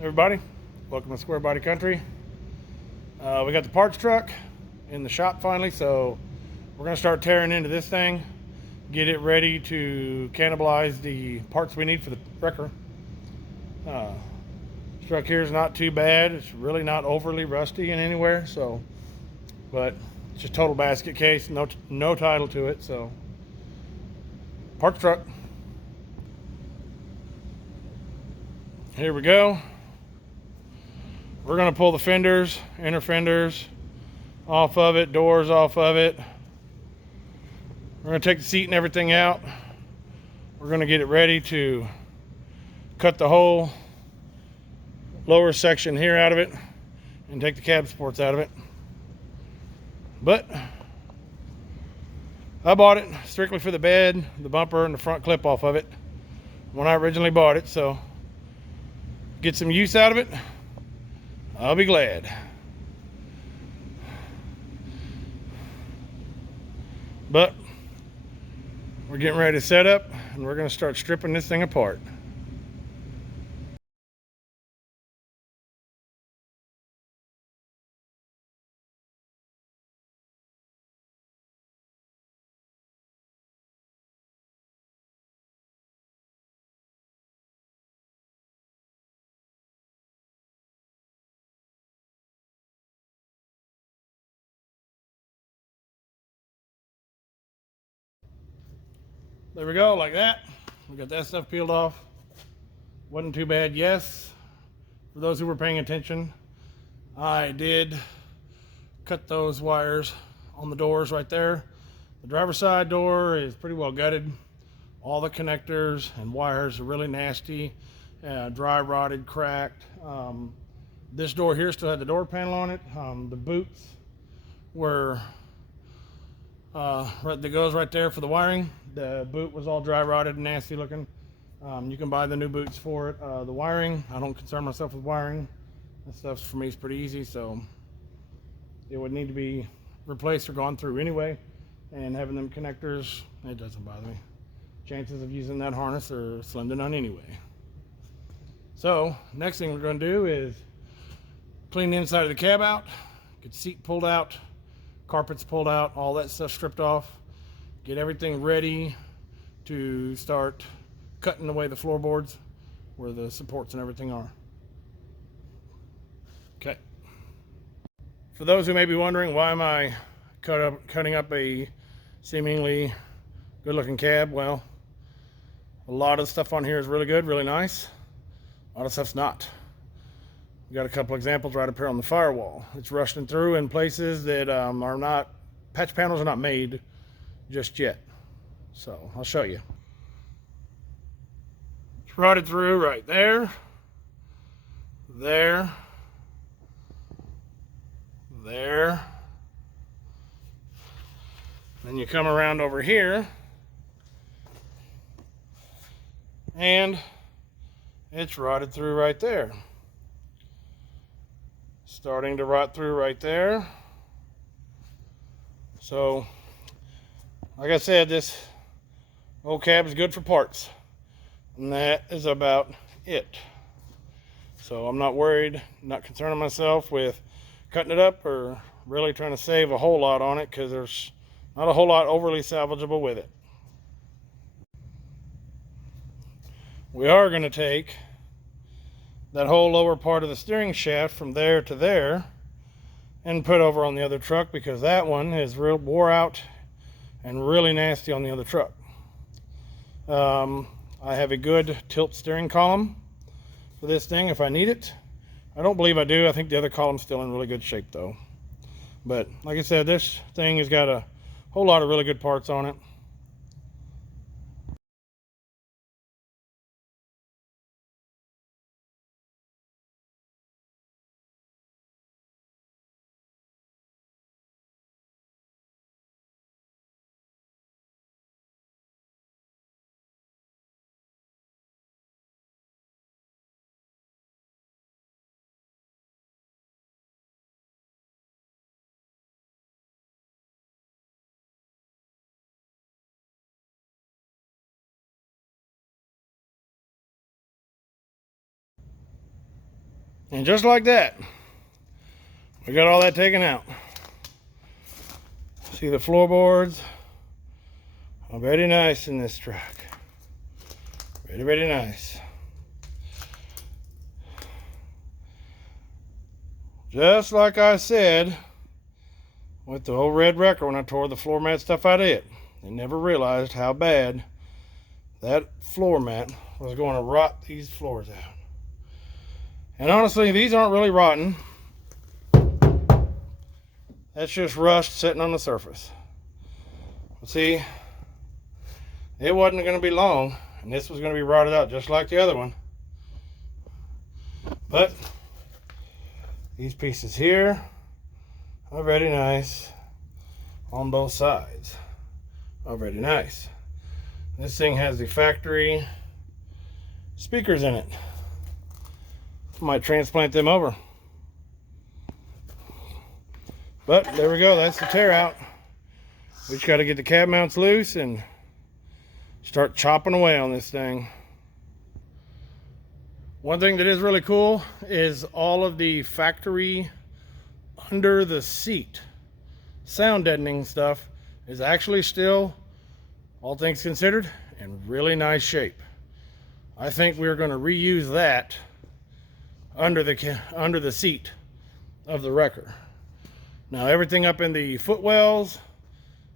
Everybody, welcome to Square Body Country. We got the parts truck in the shop finally, so we're going to start tearing into this thing, get it ready to cannibalize the parts we need for the wrecker. This truck here is not too bad. It's really not overly rusty in anywhere, so, but it's just total basket case, no title to it, so parts truck. Here we go. We're going to pull the fenders, inner fenders off of it, doors off of it. We're going to take the seat and everything out. We're going to get it ready to cut the whole lower section here out of it and take the cab supports out of it. But I bought it strictly for the bed, the bumper, and the front clip off of it when I originally bought it, so get some use out of it, I'll be glad. But we're getting ready to set up and we're going to start stripping this thing apart. There we go, like that. We got that stuff peeled off. Wasn't too bad. Yes, for those who were paying attention, I did cut those wires on the doors right there. The driver's side door is pretty well gutted. All the connectors and wires are really nasty, dry rotted, cracked. This door here still had the door panel on it. The boots were right, that goes right there for the wiring. The boot was all dry rotted and nasty looking. You can buy the new boots for it. The wiring, I don't concern myself with wiring. That stuff for me is pretty easy, so it would need to be replaced or gone through anyway. And having them connectors, it doesn't bother me. Chances of using that harness are slim to none anyway. So next thing we're going to do is clean the inside of the cab out, get the seat pulled out, carpets pulled out, all that stuff stripped off, get everything ready to start cutting away the floorboards where the supports and everything are. Okay. For those who may be wondering, why am I cutting up a seemingly good looking cab? Well, a lot of stuff on here is really good, really nice. A lot of stuff's not. We got a couple examples right up here on the firewall. It's rushing through in places that are not, patch panels are not made just yet. So I'll show you. It's rotted through right there, there, there. Then you come around over here and it's rotted through right there. Starting to rot through right there. So, like I said, this old cab is good for parts. And that is about it. So I'm not worried, not concerning myself with cutting it up or really trying to save a whole lot on it, because there's not a whole lot overly salvageable with it. We are going to take that whole lower part of the steering shaft from there to there and put over on the other truck, because that one is real wore out and really nasty on the other truck. I have a good tilt steering column for this thing if I need it. I don't believe I do. I think the other column's still in really good shape though. But like I said, this thing has got a whole lot of really good parts on it. And just like that, we got all that taken out. See the floorboards? Very nice in this truck. Very, very nice. Just like I said with the old red wrecker when I tore the floor mat stuff out of it. I never realized how bad that floor mat was going to rot these floors out. And honestly, these aren't really rotten. That's just rust sitting on the surface. See, it wasn't going to be long, and this was going to be rotted out just like the other one. But these pieces here are very nice on both sides. Are very nice. This thing has the factory speakers in it. Might transplant them over. But there we go, that's the tear out. We just got to get the cab mounts loose and start chopping away on this thing. One thing that is really cool is all of the factory under the seat sound deadening stuff is actually still, all things considered, in really nice shape. I think we're going to reuse that under the seat of the wrecker. Now everything up in the footwells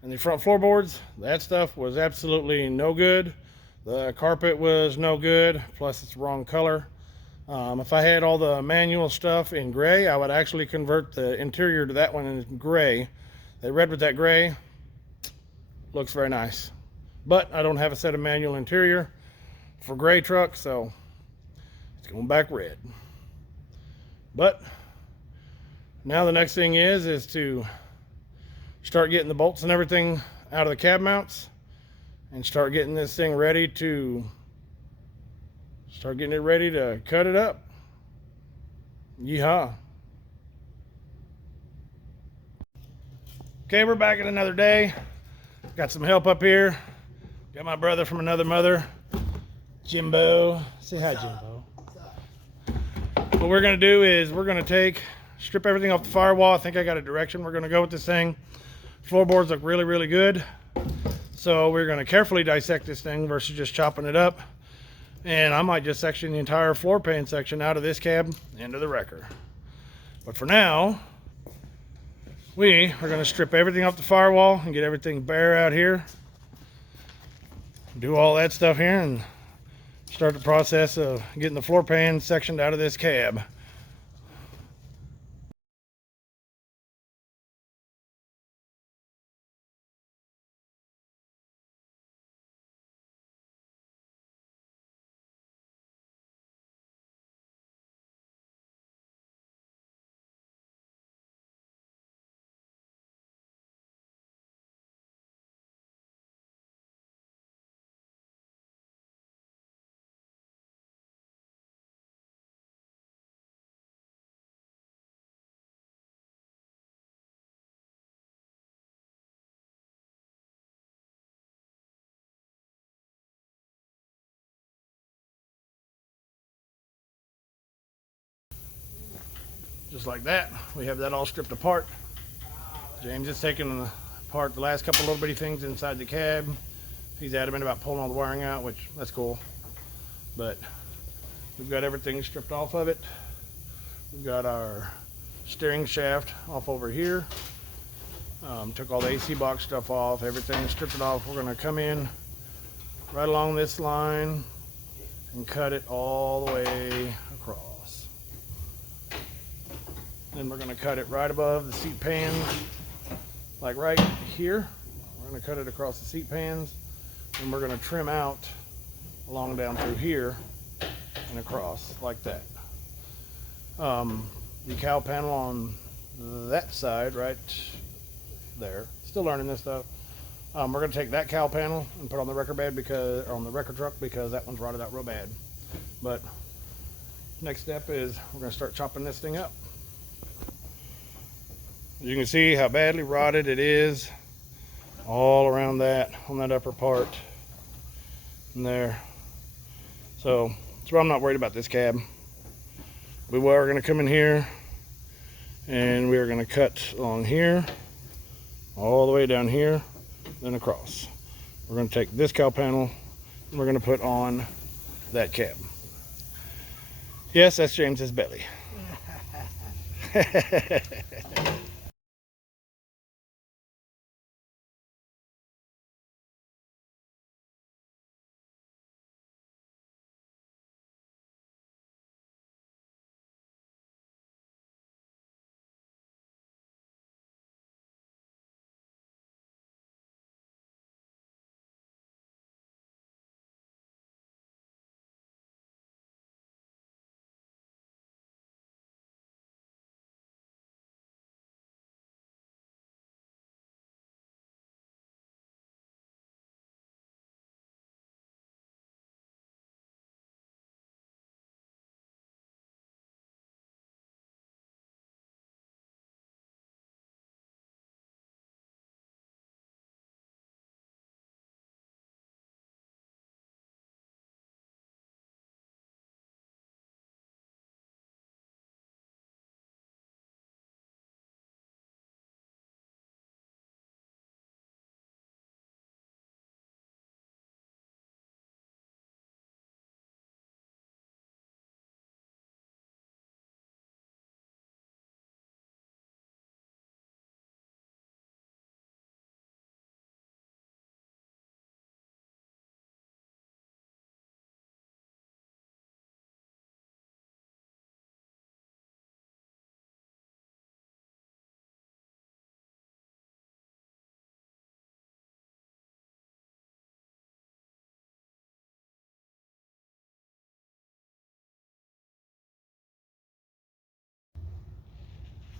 and the front floorboards, that stuff was absolutely no good. The carpet was no good, plus it's the wrong color. If I had all the manual stuff in gray, I would actually convert the interior to that one in gray. The red with that gray looks very nice. But I don't have a set of manual interior for gray truck, so it's going back red. But now the next thing is to start getting the bolts and everything out of the cab mounts and start getting this thing ready to cut it up. Yeehaw. Okay, we're back at another day. Got some help up here. Got my brother from another mother, Jimbo. Say hi, Jimbo. What we're gonna do is we're gonna strip everything off the firewall. I think I got a direction we're gonna go with this thing. Floorboards look really, really good. So we're gonna carefully dissect this thing versus just chopping it up. And I might just section the entire floor pan section out of this cab into the wrecker. But for now, we are gonna strip everything off the firewall and get everything bare out here. Do all that stuff here and start the process of getting the floor pan sectioned out of this cab. Just like that, we have that all stripped apart. James is taking apart the last couple little bitty things inside the cab. He's adamant about pulling all the wiring out, which that's cool. But we've got everything stripped off of it. We've got our steering shaft off over here. Took all the AC box stuff off, everything, stripped it off. We're gonna come in right along this line and cut it all the way across. Then we're gonna cut it right above the seat pans, like right here. We're gonna cut it across the seat pans, and we're gonna trim out along down through here and across like that. The cowl panel on that side right there, still learning this stuff. We're gonna take that cowl panel and put it on the wrecker bed on the wrecker truck because that one's rotted out real bad. But next step is we're gonna start chopping this thing up. You can see how badly rotted it is all around that, on that upper part and there. So that's why I'm not worried about this cab. we are going to come in here and we are going to cut along here, all the way down here, then across. We're going to take this cowl panel and we're going to put on that cab. Yes, that's James's belly.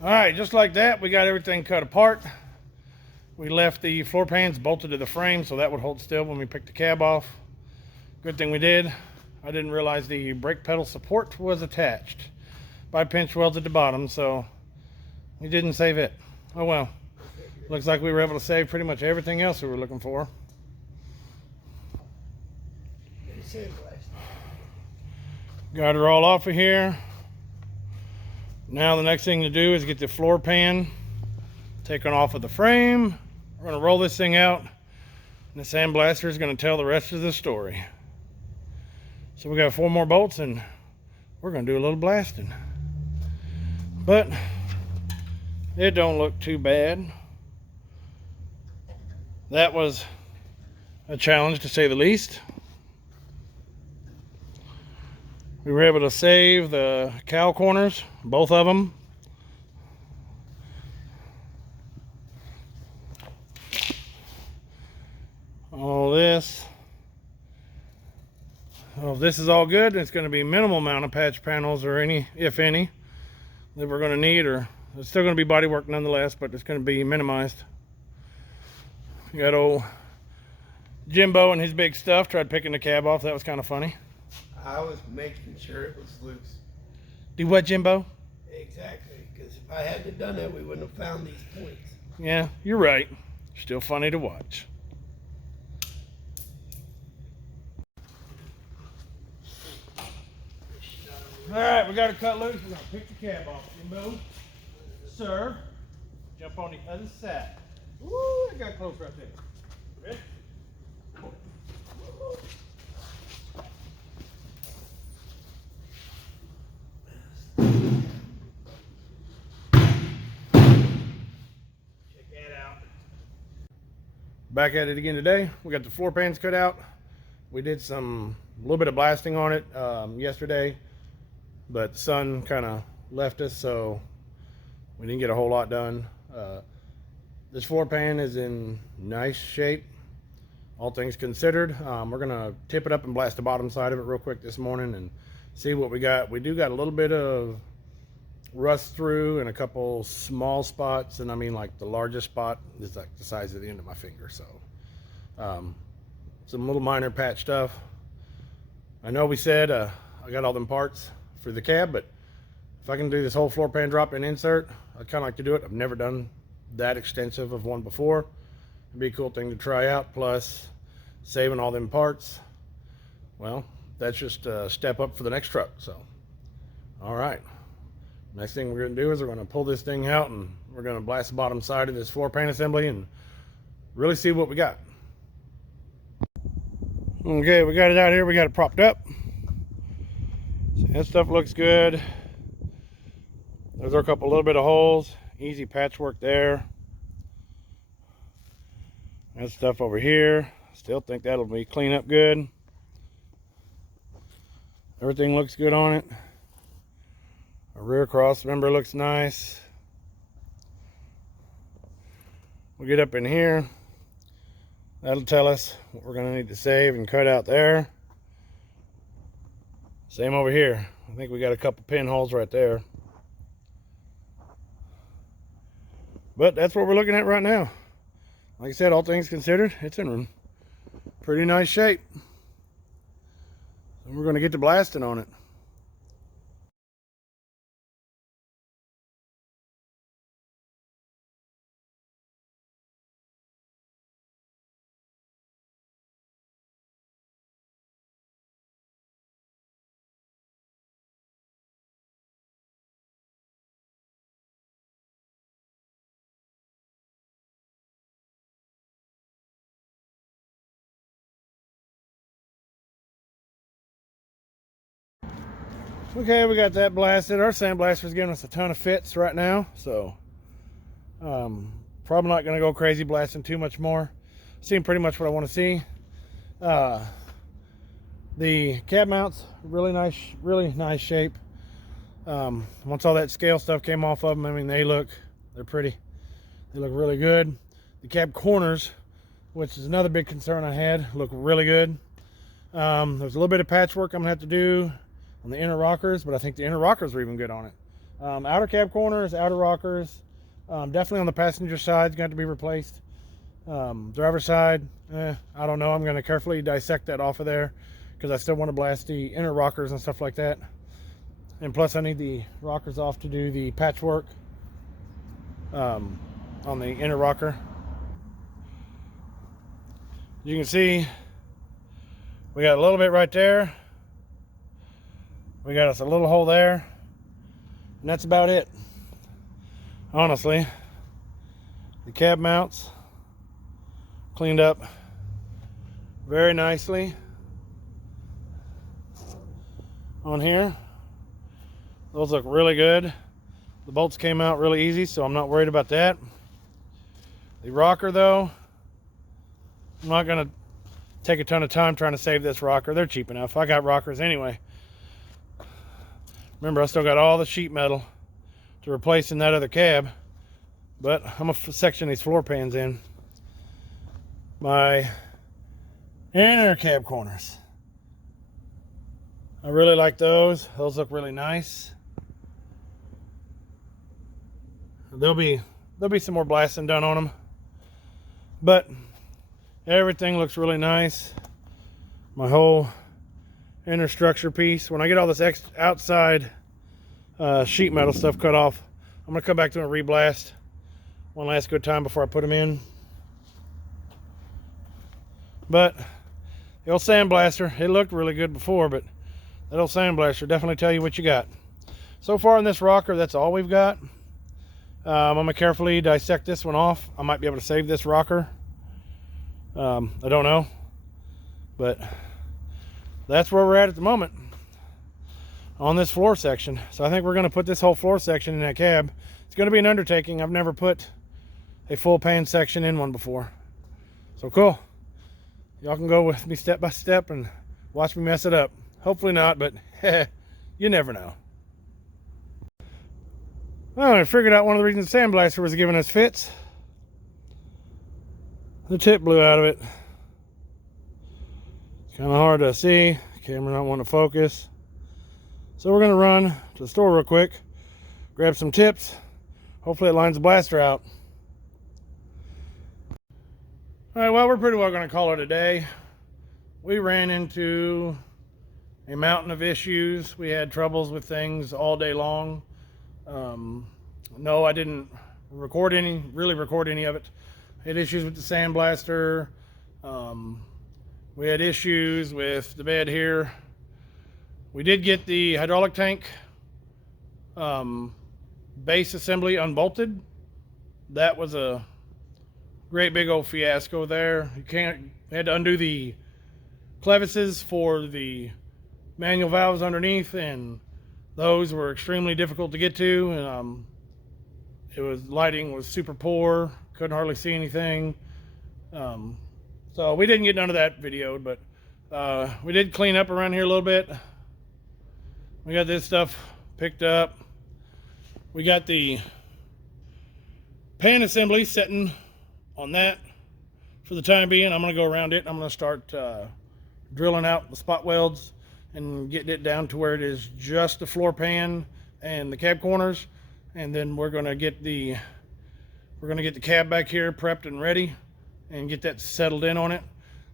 All right, just like that, we got everything cut apart. We left the floor pans bolted to the frame so that would hold still when we picked the cab off. Good thing we did. I didn't realize the brake pedal support was attached by pinch welds at the bottom, so we didn't save it. Oh well. Looks like we were able to save pretty much everything else we were looking for. Got her all off of here. Now the next thing to do is get the floor pan taken off of the frame. We're going to roll this thing out, and the sandblaster is going to tell the rest of the story. So we got 4 more bolts and we're going to do a little blasting. But it don't look too bad. That was a challenge to say the least. We were able to save the cowl corners, both of them. All this. Oh, this is all good. It's going to be minimal amount of patch panels or any, if any, that we're going to need, or it's still going to be body work nonetheless, but it's going to be minimized. We got old Jimbo and his big stuff. Tried picking the cab off. That was kind of funny. I was making sure it was loose. Do what, Jimbo? Exactly, because if I hadn't done that, we wouldn't have found these points. Yeah, you're right. Still funny to watch. All right, we got her cut loose. We're going to pick the cab off, Jimbo. Sir, jump on the other side. Ooh, it got close right there. Ready? Back at it again today. We got the floor pans cut out. We did a little bit of blasting on it yesterday, but the sun kind of left us, so we didn't get a whole lot done. This floor pan is in nice shape, all things considered. We're gonna tip it up and blast the bottom side of it real quick this morning and see what we got. We do got a little bit of rust through and a couple small spots, and I mean like the largest spot is like the size of the end of my finger, so some little minor patch stuff. I know we said I got all them parts for the cab, but if I can do this whole floor pan drop and insert, I'd kind of like to do it. I've never done that extensive of one before. It'd be a cool thing to try out, plus saving all them parts. Well, that's just a step up for the next truck. So all right, Next thing we're going to do is we're going to pull this thing out and we're going to blast the bottom side of this floor pan assembly and really see what we got. Okay, we got it out here. We got it propped up. So that stuff looks good. There's a little bit of holes. Easy patchwork there. That stuff over here. Still think that'll be clean up good. Everything looks good on it. Our rear cross member looks nice. We'll get up in here. That'll tell us what we're going to need to save and cut out there. Same over here. I think we got a couple pinholes right there. But that's what we're looking at right now. Like I said, all things considered, it's in pretty nice shape. And we're going to get to blasting on it. Okay, we got that blasted. Our sandblaster's giving us a ton of fits right now, so probably not going to go crazy blasting too much more. Seeing pretty much what I want to see. The cab mounts, really nice shape. Once all that scale stuff came off of them, I mean, they're pretty. They look really good. The cab corners, which is another big concern I had, look really good. There's a little bit of patchwork I'm gonna have to do on the inner rockers, but I think the inner rockers are even good on it. Outer cab corners, outer rockers, definitely on the passenger side, got to be replaced. Driver's side, I don't know. I'm going to carefully dissect that off of there because I still want to blast the inner rockers and stuff like that. And plus, I need the rockers off to do the patchwork on the inner rocker. You can see we got a little bit right there. We got us a little hole there, and that's about it. Honestly, the cab mounts cleaned up very nicely on here. Those look really good. The bolts came out really easy, so I'm not worried about that. The rocker, though, I'm not gonna take a ton of time trying to save this rocker. They're cheap enough. I got rockers anyway. Remember, I still got all the sheet metal to replace in that other cab, but I'm gonna section these floor pans in. My inner cab corners, I really like those. Those look really nice. There'll be some more blasting done on them, but everything looks really nice. My whole inner structure piece, when I get all this outside sheet metal stuff cut off, I'm gonna come back to a reblast one last good time before I put them in. But the old sandblaster, it looked really good before, but that old sandblaster definitely tell you what you got. So far in this rocker, that's all we've got. I'm gonna carefully dissect this one off. I might be able to save this rocker. I don't know, but that's where we're at the moment on this floor section. So I think we're going to put this whole floor section in that cab. It's going to be an undertaking. I've never put a full pan section in one before. So cool. Y'all can go with me step by step and watch me mess it up. Hopefully not, but you never know. Well, I figured out one of the reasons the sandblaster was giving us fits. The tip blew out of it. It's kind of hard to see. Camera not wanting to focus. So we're going to run to the store real quick, grab some tips. Hopefully it lines the blaster out. All right, well, we're pretty well going to call it a day. We ran into a mountain of issues. We had troubles with things all day long. No, I didn't really record any of it. I had issues with the sandblaster. We had issues with the bed here. We did get the hydraulic tank base assembly unbolted. That was a great big old fiasco there. Had to undo the clevises for the manual valves underneath, and those were extremely difficult to get to. And lighting was super poor, couldn't hardly see anything. So we didn't get none of that videoed, but we did clean up around here a little bit. We got this stuff picked up. We got the pan assembly sitting on that for the time being. I'm going to go around it. I'm going to start drilling out the spot welds and getting it down to where it is just the floor pan and the cab corners. And then we're going to get the cab back here prepped and ready and get that settled in on it.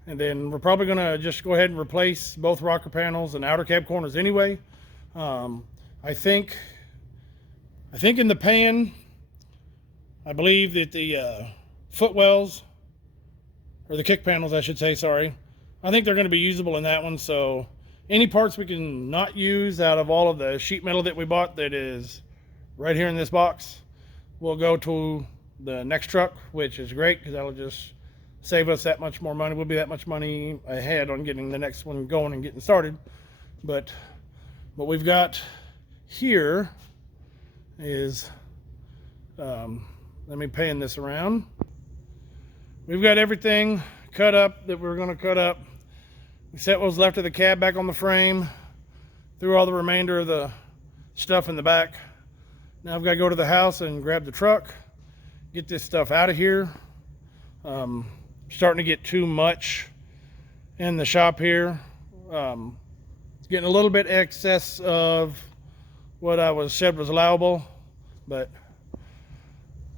And then we're probably going to just go ahead and replace both rocker panels and outer cab corners anyway. I think in the pan, I believe that the footwells, or the kick panels I should say, sorry, I think they're going to be usable in that one. So any parts we can not use out of all of the sheet metal that we bought that is right here in this box will go to the next truck, which is great because that'll just save us that much more money. We'll be that much money ahead on getting the next one going and getting started. But what we've got here is, let me pan this around. We've got everything cut up that we're going to cut up. We set what was left of the cab back on the frame, threw all the remainder of the stuff in the back. Now I've got to go to the house and grab the truck, get this stuff out of here. Starting to get too much in the shop here. It's getting a little bit excess of what I said was allowable, but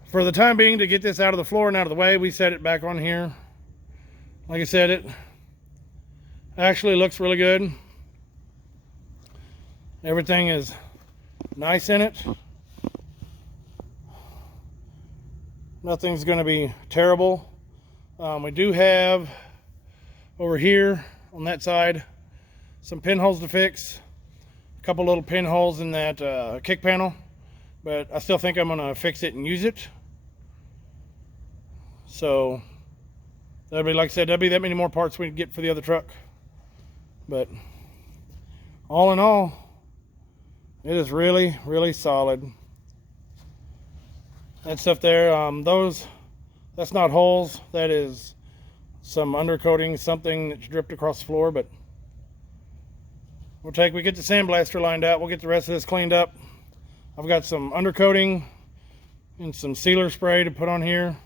for the time being, to get this out of the floor and out of the way, we set it back on here. Like I said, it actually looks really good. Everything is nice in it. Nothing's going to be terrible. We do have over here on that side some pinholes to fix, a couple little pinholes in that kick panel, but I still think I'm going to fix it and use it. So that'll be, like I said, that'll be that many more parts we can get for the other truck. But all in all, it is really, really solid. That stuff there, that's not holes, that is some undercoating, something that's dripped across the floor. But we get the sandblaster lined out, we'll get the rest of this cleaned up. I've got some undercoating and some sealer spray to put on here.